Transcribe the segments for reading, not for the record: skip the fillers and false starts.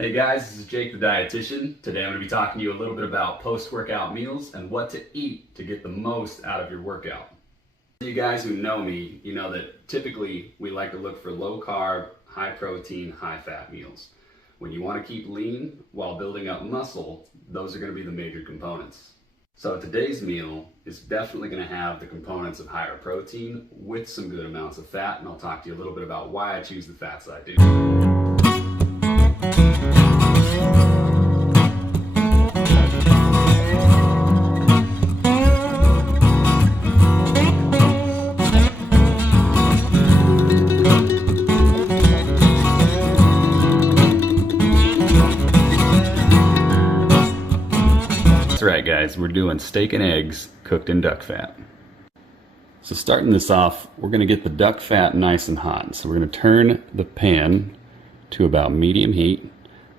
Hey guys, this is Jake the dietitian. Today I'm going to be talking to you a little bit about post-workout meals and what to eat to get the most out of your workout. You guys who know me, you know that typically we like to look for low carb, high protein, high fat meals. When you want to keep lean while building up muscle, those are going to be the major components. So today's meal is definitely going to have the components of higher protein with some good amounts of fat, and I'll talk to you a little bit about why I choose the fats I do. That's right guys, we're doing steak and eggs cooked in duck fat. So starting this off, we're going to get the duck fat nice and hot. So we're going to turn the pan to about medium heat.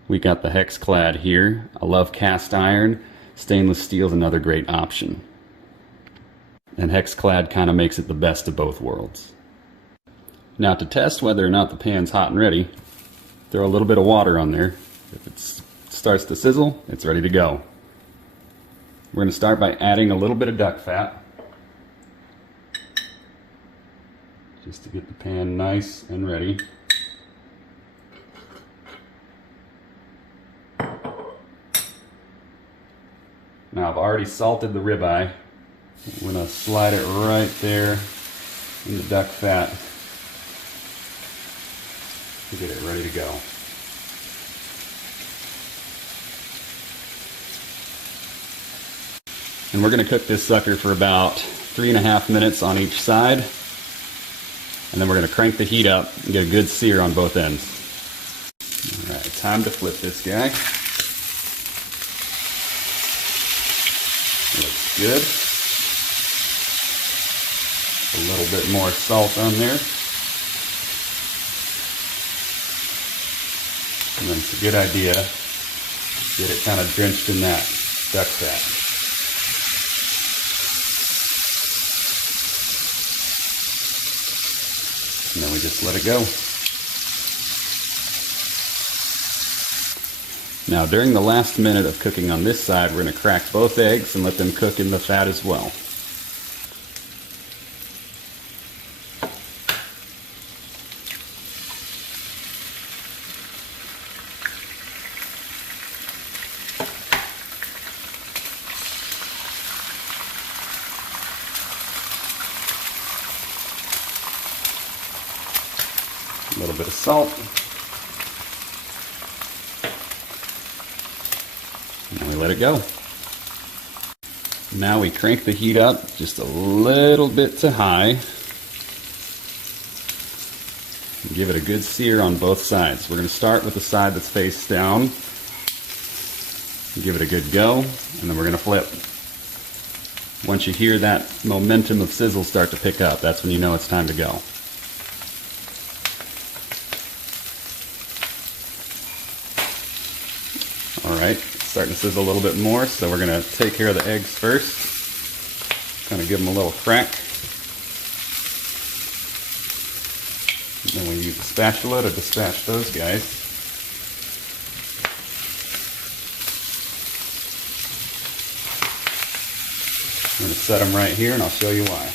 We got the hex clad here. I love cast iron. Stainless steel is another great option. And hex clad kind of makes it the best of both worlds. Now to test whether or not the pan's hot and ready, throw a little bit of water on there. If it starts to sizzle, it's ready to go. We're going to start by adding a little bit of duck fat, just to get the pan nice and ready. Now I've already salted the ribeye. I'm going to slide it right there in the duck fat to get it ready to go. And we're going to cook this sucker for about 3.5 minutes on each side. And then we're going to crank the heat up and get a good sear on both ends. Alright, time to flip this guy. Looks good. A little bit more salt on there. And then it's a good idea to get it kind of drenched in that duck fat. And then we just let it go. Now during the last minute of cooking on this side, we're going to crack both eggs and let them cook in the fat as well. A little bit of salt. And we let it go. Now we crank the heat up just a little bit to high. And give it a good sear on both sides. We're going to start with the side that's face down. Give it a good go, and then we're going to flip. Once you hear that momentum of sizzle start to pick up, that's when you know it's time to go. Alright, it's starting to sizzle a little bit more, so we're going to take care of the eggs first. Kind of give them a little crack. And then we use a spatula to dispatch those guys. I'm going to set them right here and I'll show you why.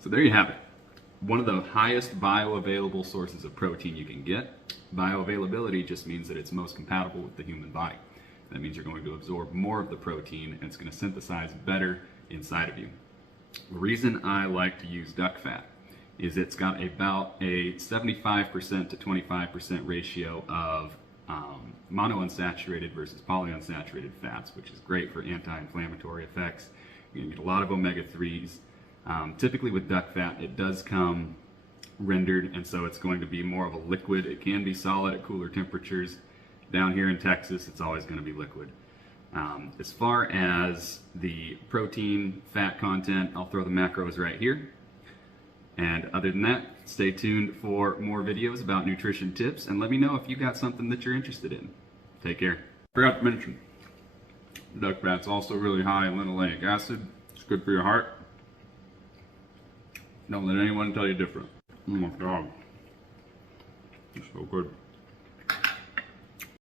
So there you have it. One of the highest bioavailable sources of protein you can get. Bioavailability just means that it's most compatible with the human body. That means you're going to absorb more of the protein and it's going to synthesize better inside of you. The reason I like to use duck fat is it's got about a 75% to 25% ratio of monounsaturated versus polyunsaturated fats, which is great for anti-inflammatory effects. You're going to get a lot of omega-3s. Typically with duck fat, it does come rendered, and so it's going to be more of a liquid. It can be solid at cooler temperatures. Down here in Texas, it's always going to be liquid. As far as the protein, fat content, I'll throw the macros right here. And other than that, stay tuned for more videos about nutrition tips, and let me know if you got something that you're interested in. Take care. Forgot to mention, duck fat's also really high in linoleic acid. It's good for your heart. Don't let anyone tell you different. Oh my God, it's so good.